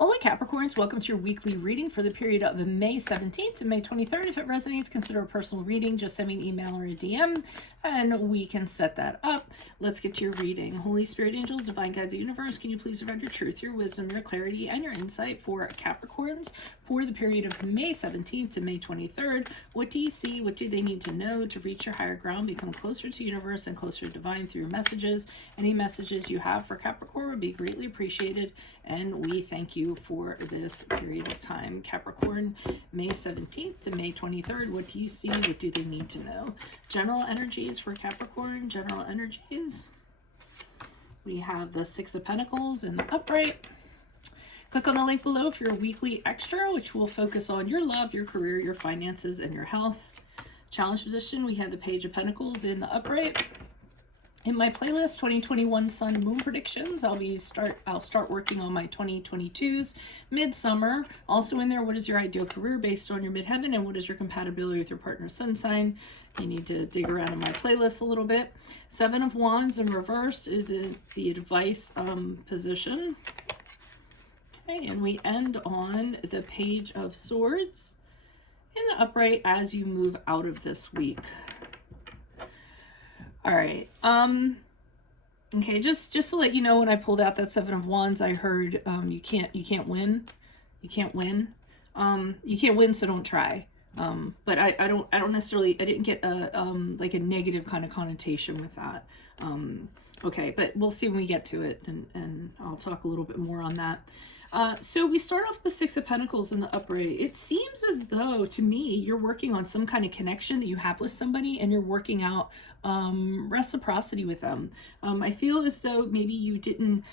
Hola Capricorns, welcome to your weekly reading for the period of May 17th to May 23rd. If it resonates, consider a personal reading. Just send me an email or a DM and we can set that up. Let's get to your reading. Holy Spirit, angels, divine guides of the universe, can you please provide your truth, your wisdom, your clarity, and your insight for Capricorns for the period of May 17th to May 23rd? What do you see? What do they need to know to reach your higher ground, become closer to universe and closer to divine through your messages? Any messages you have for Capricorn would be greatly appreciated, and we thank you for this period of time. Capricorn, May 17th to May 23rd. What do you see? What do they need to know? General energies for Capricorn. General energies. We have the Six of Pentacles in the upright. Click on the link below for your weekly extra, which will focus on your love, your career, your finances, and your health. Challenge position, we have the Page of Pentacles in the upright. In my playlist, 2021 Sun Moon predictions, I'll start working on my 2022's midsummer. Also in there, what is your ideal career based on your midheaven, and what is your compatibility with your partner's sun sign? You need to dig around in my playlist a little bit. Seven of Wands in reverse is in the advice position. Okay, and we end on the Page of Swords in the upright as you move out of this week. All right. Okay, just to let you know, when I pulled out that Seven of Wands, I heard you can't win. You can't win. You can't win, so don't try. But I don't necessarily, I didn't get a like a negative kind of connotation with that. Okay, but we'll see when we get to it, and I'll talk a little bit more on that. So we start off with the Six of Pentacles in the upright. It seems as though, to me, you're working on some kind of connection that you have with somebody, and you're working out reciprocity with them. I feel as though maybe you didn't,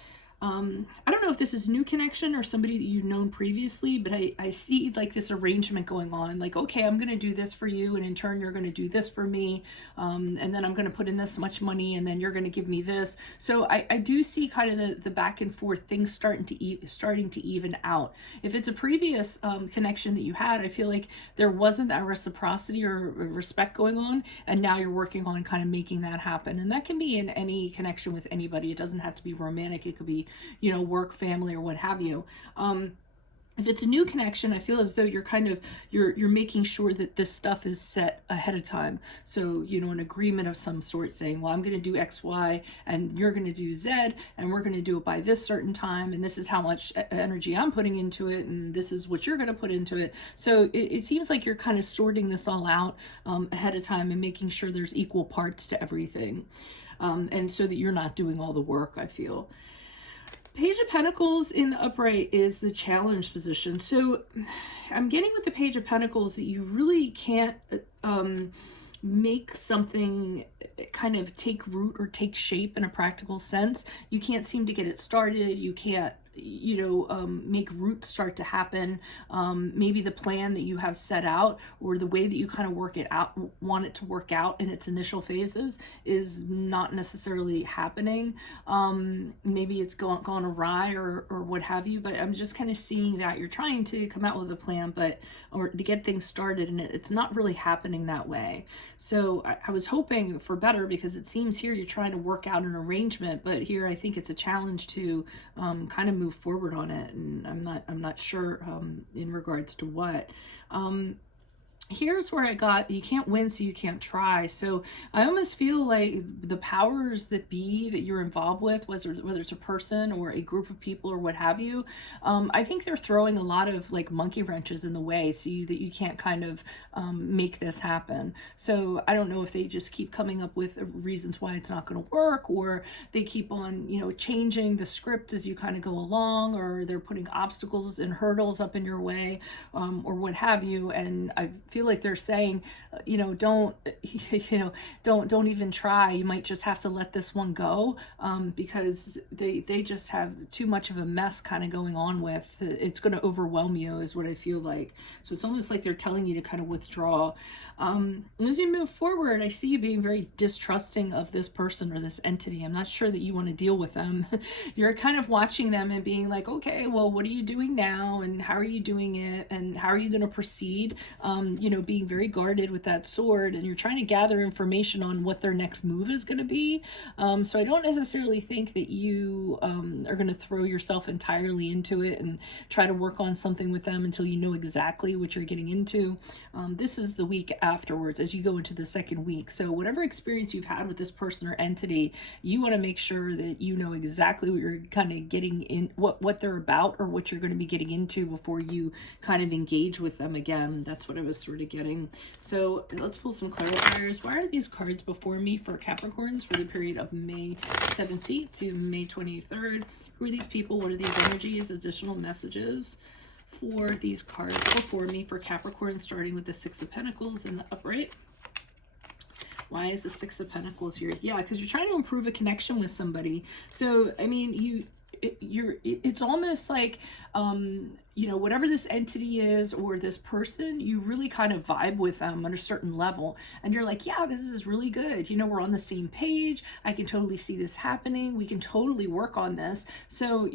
I don't know if this is new connection or somebody that you've known previously, but I see like this arrangement going on. Like, okay, I'm going to do this for you, and in turn, you're going to do this for me. And then I'm going to put in this much money, and then you're going to give me this. So I do see kind of the back and forth things starting to even out. If it's a previous connection that you had, I feel like there wasn't that reciprocity or respect going on, and now you're working on kind of making that happen. And that can be in any connection with anybody. It doesn't have to be romantic. It could be, you know, work, family, or what have you. If it's a new connection, I feel as though you're kind of, you're making sure that this stuff is set ahead of time. So, you know, an agreement of some sort saying, well, I'm going to do X, Y, and you're going to do Z, and we're going to do it by this certain time, and this is how much energy I'm putting into it, and this is what you're going to put into it. So it seems like you're kind of sorting this all out ahead of time and making sure there's equal parts to everything. And so that you're not doing all the work, I feel. Page of Pentacles in the upright is the challenge position. So I'm getting with the Page of Pentacles that you really can't make something kind of take root or take shape in a practical sense. You can't seem to get it started. You can't, you know, make roots start to happen. Maybe the plan that you have set out, or the way that you kind of want it to work out in its initial phases, is not necessarily happening. Maybe it's gone awry or what have you, but I'm just kind of seeing that you're trying to come out with a plan, or to get things started, and it's not really happening that way. So I was hoping for better, because it seems here you're trying to work out an arrangement, but here I think it's a challenge to kind of move forward on it, and I'm not sure in regards to what. Here's where I got, you can't win, so you can't try. So I almost feel like the powers that be that you're involved with, whether it's a person or a group of people or what have you, I think they're throwing a lot of like monkey wrenches in the way, so that you can't kind of make this happen. So I don't know if they just keep coming up with reasons why it's not going to work, or they keep on, you know, changing the script as you kind of go along, or they're putting obstacles and hurdles up in your way, or what have you. And I feel like they're saying, you know, don't even try. You might just have to let this one go, because they just have too much of a mess kind of going on with. It's going to overwhelm you, is what I feel like. So it's almost like they're telling you to kind of withdraw. As you move forward, I see you being very distrusting of this person or this entity. I'm not sure that you want to deal with them. You're kind of watching them and being like, okay, well, what are you doing now? And how are you doing it? And how are you going to proceed? You being very guarded with that sword, and you're trying to gather information on what their next move is going to be. So I don't necessarily think that you are going to throw yourself entirely into it and try to work on something with them until you know exactly what you're getting into. This is the week afterwards as you go into the second week. So whatever experience you've had with this person or entity, you want to make sure that you know exactly what you're kind of getting in, what they're about, or what you're going to be getting into before you kind of engage with them again. That's what I was sort of getting. So let's pull some clarifiers. Why are these cards before me for Capricorns for the period of May 17th to May 23rd? Who are these people? What are these energies? Additional messages for these cards before me for Capricorn, starting with the Six of Pentacles in the upright. Why is the Six of Pentacles here? Yeah, because you're trying to improve a connection with somebody. So, I mean, it's almost like, whatever this entity is or this person, you really kind of vibe with them on a certain level. And you're like, yeah, this is really good. We're on the same page. I can totally see this happening. We can totally work on this. So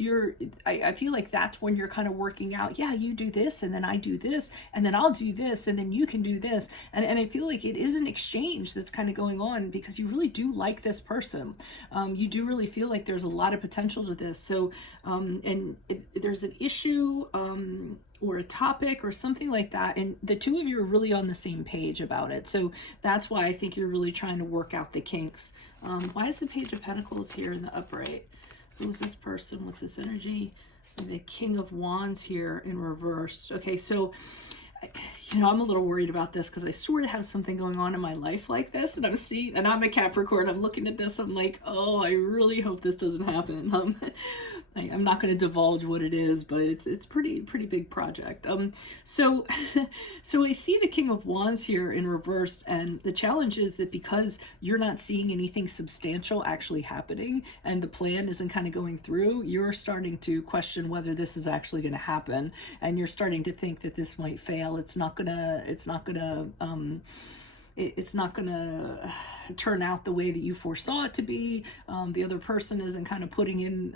I feel like that's when you're kind of working out, yeah, you do this, and then I do this, and then I'll do this, and then you can do this. And I feel like it is an exchange that's kind of going on because you really do like this person. You do really feel like there's a lot of potential to this. So, there's an issue, or a topic or something like that, and the two of you are really on the same page about it. So that's why I think you're really trying to work out the kinks. Why is the Page of Pentacles here in the upright? Who's this person? What's this energy? And the King of Wands here in reverse. Okay, so I'm a little worried about this because I sort of have something going on in my life like this, and I'm a Capricorn. I'm looking at this, I'm like, oh, I really hope this doesn't happen. I'm not going to divulge what it is, but it's pretty big project. So I see the King of Wands here in reverse, and the challenge is that because you're not seeing anything substantial actually happening, and the plan isn't kind of going through, you're starting to question whether this is actually going to happen, and you're starting to think that this might fail. It's not gonna turn out the way that you foresaw it to be. The other person isn't kind of putting in,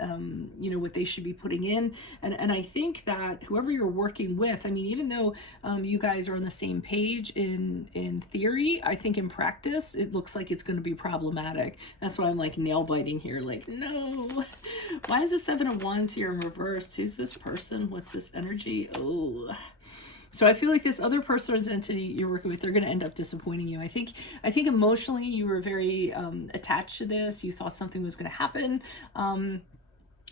what they should be putting in. And I think that whoever you're working with, I mean, even though you guys are on the same page in theory, I think in practice, it looks like it's going to be problematic. That's why I'm like nail biting here. Like, no. Why is the Seven of Wands here in reverse? Who's this person? What's this energy? Oh. So I feel like this other person's entity you're working with, they're going to end up disappointing you. I think emotionally you were very attached to this. You thought something was going to happen.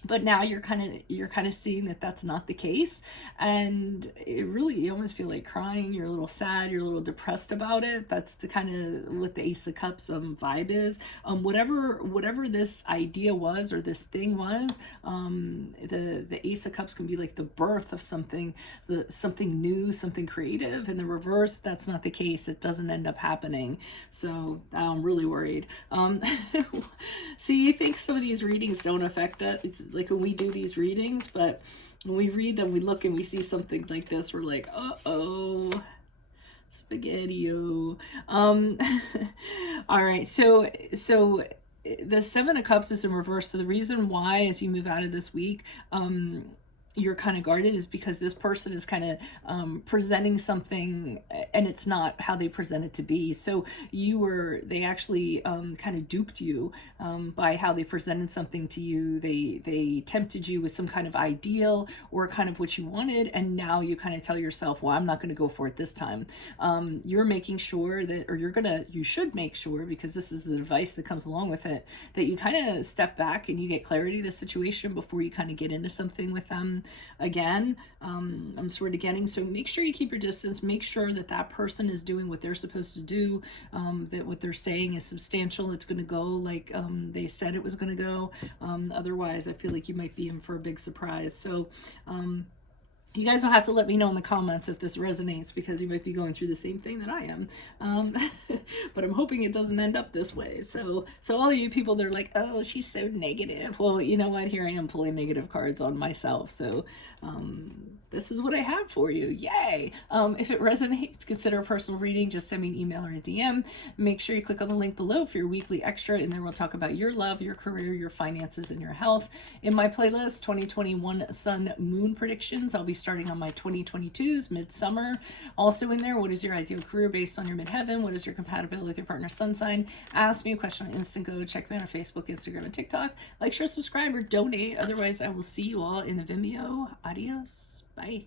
But now you're kind of seeing that that's not the case, and you almost feel like crying. You're a little sad. You're a little depressed about it. That's the kind of what the Ace of Cups vibe is. Whatever this idea was or this thing was, the Ace of Cups can be like the birth of something new, something creative. In the reverse, that's not the case. It doesn't end up happening. So I'm really worried. See, you think some of these readings don't affect us. It's like when we do these readings, but when we read them, we look and we see something like this, we're like, uh-oh, spaghetti-o. All right, so the Seven of Cups is in reverse. So the reason why, as you move out of this week, you're kind of guarded is because this person is kind of presenting something, and it's not how they present it to be. So they actually kind of duped you by how they presented something to you. They tempted you with some kind of ideal or kind of what you wanted, and now you kind of tell yourself, well, I'm not going to go for it this time. You're making sure that, or you should make sure, because this is the advice that comes along with it, that you kind of step back and you get clarity of the situation before you kind of get into something with them again. I'm sort of getting, so make sure you keep your distance. Make sure that person is doing what they're supposed to do, that what they're saying is substantial. It's going to go like they said it was going to go. Otherwise, I feel like you might be in for a big surprise. So you guys will have to let me know in the comments if this resonates, because you might be going through the same thing that I am. But I'm hoping it doesn't end up this way. So all of you people, they're like, oh, she's so negative. Well, you know what? Here I am pulling negative cards on myself. So this is what I have for you. Yay. If it resonates, consider a personal reading. Just send me an email or a DM. Make sure you click on the link below for your weekly extra, and then we'll talk about your love, your career, your finances, and your health. In my playlist, 2021 Sun Moon predictions, I'll be starting starting on my 2022s, midsummer. Also in there, what is your ideal career based on your midheaven? What is your compatibility with your partner's sun sign? Ask me a question on Instant Go. Check me out on Facebook, Instagram, and TikTok. Like, share, subscribe, or donate. Otherwise, I will see you all in the Vimeo. Adios. Bye.